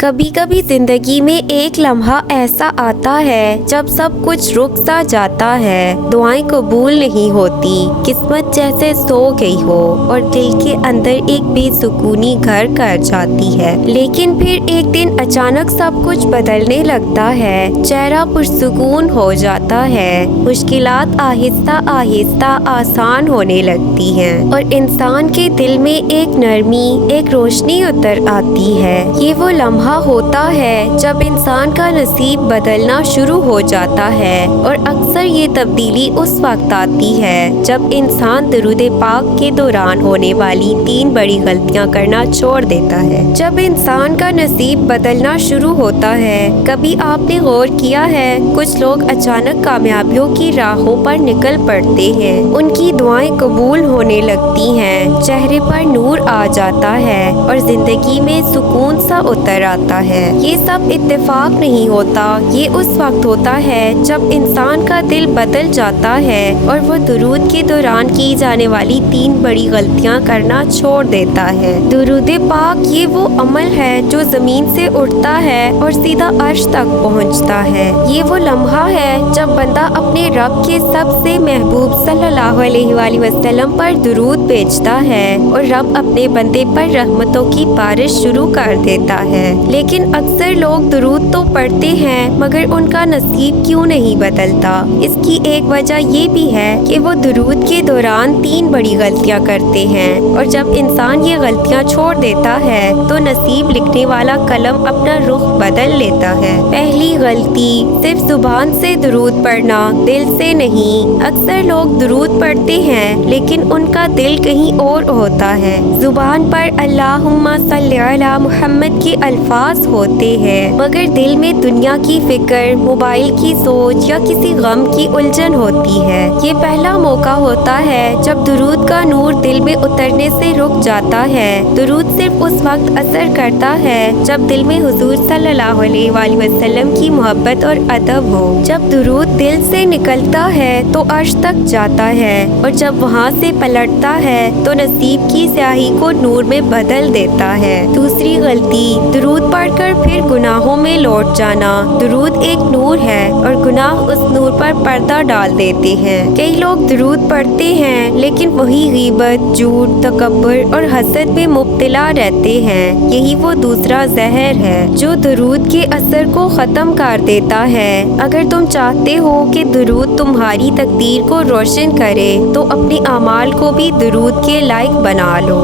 कभी कभी जिंदगी में एक लम्हा ऐसा आता है जब सब कुछ रुक सा जाता है, दुआएं कबूल नहीं होती, किस्मत जैसे सो गई हो और दिल के अंदर एक बेसुकूनी घर कर जाती है। लेकिन फिर एक दिन अचानक सब कुछ बदलने लगता है, चेहरा पुरसुकून हो जाता है, मुश्किलात आहिस्ता आहिस्ता आसान होने लगती हैं और इंसान के दिल में एक नरमी, एक रोशनी उतर आती है। ये वो लम्हा होता है जब इंसान का नसीब बदलना शुरू हो जाता है और अक्सर ये तब्दीली उस वक्त आती है जब इंसान दुरूद पाक के दौरान होने वाली 3 बड़ी गलतियां करना छोड़ देता है। जब इंसान का नसीब बदलना शुरू होता है, कभी आपने गौर किया है कुछ लोग अचानक कामयाबियों की राहों पर निकल पड़ते हैं, उनकी दुआएं कबूल होने लगती हैं, चेहरे पर नूर आ जाता है और जिंदगी में सुकून सा उतर आता है। ये सब इत्तेफाक नहीं होता, ये उस वक्त होता है जब इंसान का दिल बदल जाता है और वो दुरूद के दौरान की जाने वाली 3 बड़ी गलतियां करना छोड़ देता है। दुरूद पाक ये वो अमल है जो जमीन से उठता है और सीधा अर्श तक पहुंचता है। ये वो लम्हा है जब बंदा अपने रब के सबसे महबूब सल्लल्लाहु अलैहि वसल्लम पर दुरूद भेजता है और रब अपने बंदे पर रहमतों की बारिश शुरू कर देता है। लेकिन अक्सर लोग दुरूद तो पढ़ते हैं मगर उनका नसीब क्यों नहीं बदलता? इसकी एक वजह ये भी है कि वो दुरूद के दौरान 3 बड़ी गलतियां करते हैं और जब इंसान ये गलतियां छोड़ देता है तो नसीब लिखने वाला कलम अपना रुख बदल लेता है। पहली गलती, सिर्फ जुबान से दुरूद पढ़ना, दिल से नहीं। अक्सर लोग दुरूद पढ़ते हैं लेकिन उनका दिल कहीं और होता है। जुबान पर अल्लाहुम्मा सल्ली अला मुहम्मद के अल्फाज होते हैं मगर दिल में दुनिया की फिक्र, मोबाइल की सोच या किसी गम की उलझन होती है। ये पहला मौका होता है जब दुरूद का नूर दिल में उतरने से रुक जाता है। दुरूद सिर्फ उस वक्त असर करता है जब दिल में हुजूर सल्लल्लाहु अलैहि वसल्लम की मोहब्बत और अदब हो। जब दुरूद दिल से निकलता है तो अर्श तक जाता है और जब वहाँ से पलटता है तो नसीब की स्याही को नूर में बदल देता है। दूसरी गलती, दुरूद पढ़कर फिर गुनाहों में लौट जाना। दुरूद एक नूर है और गुनाह उस नूर पर पर्दा डाल देते हैं। कई लोग दुरूद पढ़ते हैं लेकिन वही गीबत, झूठ, तकब्बुर और हसद में मुब्तला रहते हैं। यही वो दूसरा जहर है जो दुरूद के असर को ख़त्म कर देता है। अगर तुम चाहते हो कि दुरूद तुम्हारी तकदीर को रोशन करे तो अपने अमाल को भी दुरूद के लायक बना लो।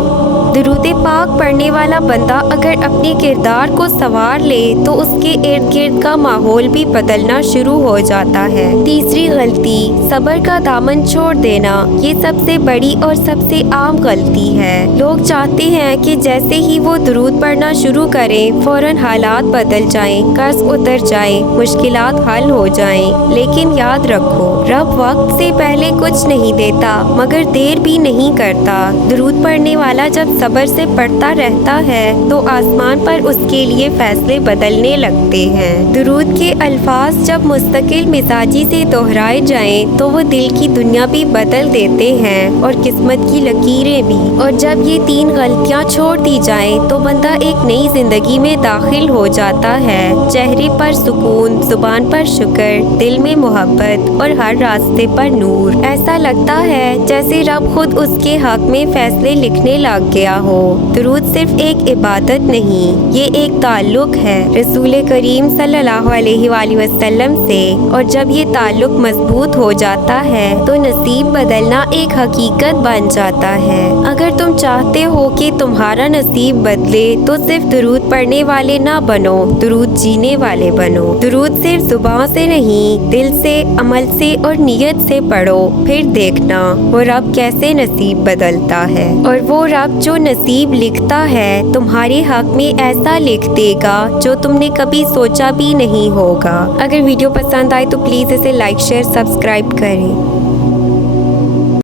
दुरूद पाक पढ़ने वाला बंदा अगर अपने किरदार को संवार ले तो उसके इर्द गिर्द का माहौल भी बदलना शुरू हो जाता है। तीसरी गलती, सब्र का दामन छोड़ देना। ये सबसे बड़ी और सबसे आम गलती है। लोग चाहते हैं कि जैसे ही वो दुरूद पढ़ना शुरू करें फौरन हालात बदल जाएं, कर्ज उतर जाए, मुश्किलात हल हो जाएं। लेकिन याद रखो, रब वक्त से पहले कुछ नहीं देता मगर देर भी नहीं करता। दुरूद पढ़ने वाला जब सब्र से पढ़ता रहता है तो आसमान पर उसके लिए फैसले बदलने लगते हैं। दुरूद के अल्फाज जब मुस्तकिल मिजाजी से दोहराए जाएं तो वो दिल की दुनिया भी बदल देते हैं और किस्मत की लकीरें भी। और जब ये 3 गलतियां छोड़ दी जाएं तो बंदा एक नई जिंदगी में दाखिल हो जाता है। चेहरे पर सुकून, जुबान पर शुक्र, दिल में मोहब्बत और हर रास्ते पर नूर। ऐसा लगता है जैसे रब खुद उसके हक में फैसले लिखने लग गया हो। दुरूद सिर्फ एक इबादत नहीं, ये एक ताल्लुक है रसूल करीम सल्लल्लाहु अलैहि वसल्लम से। और जब ये ताल्लुक मजबूत हो जाता है तो नसीब बदलना एक हकीकत बन जाता है। अगर तुम चाहते हो कि तुम्हारा नसीब बदले तो सिर्फ दुरूद पढ़ने वाले ना बनो, दुरूद जीने वाले बनो। दुरूद सिर्फ जुबान से नहीं, दिल से, अमल से और नीयत से पढ़ो, फिर देखना वो रब कैसे नसीब बदलता है। और वो रब जो नसीब लिखता है तुम्हारे हक में ऐसा लिख देगा जो तुमने कभी सोचा भी नहीं होगा। अगर वीडियो पसंद आए तो प्लीज़ इसे लाइक, शेयर, सब्सक्राइब करें।